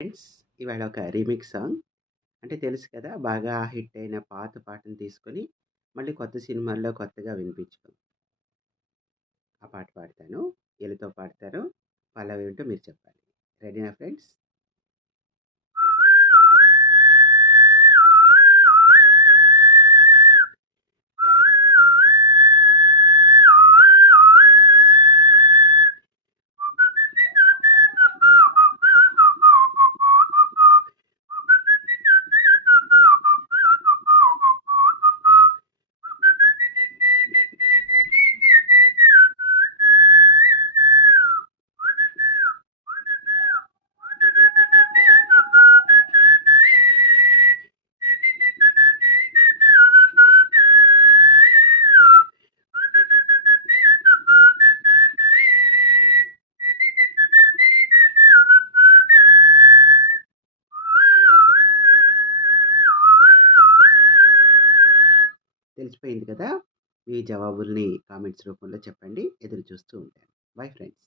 Friends, ఇవాళ ఒక remix song అంటే తెలుసు కదా! బాగా హిట్ అయిన పాత పాటను తీసుకొని, మళ్ళీ కొత్త సినిమాల్లో కొత్తగా వినిపించడం. ఆ పాట పాడతాను. ఈళ్ళతో పాడతారు. పల్లవి ఏంటో మీరు చెప్పాలి. రెడీనా ఫ్రెండ్స్? తెలిసిపోయింది కదా! మీ జవాబుల్ని కామెంట్స్ రూపంలో చెప్పండి. ఎదురు చూస్తూ ఉంటాను. Bye friends.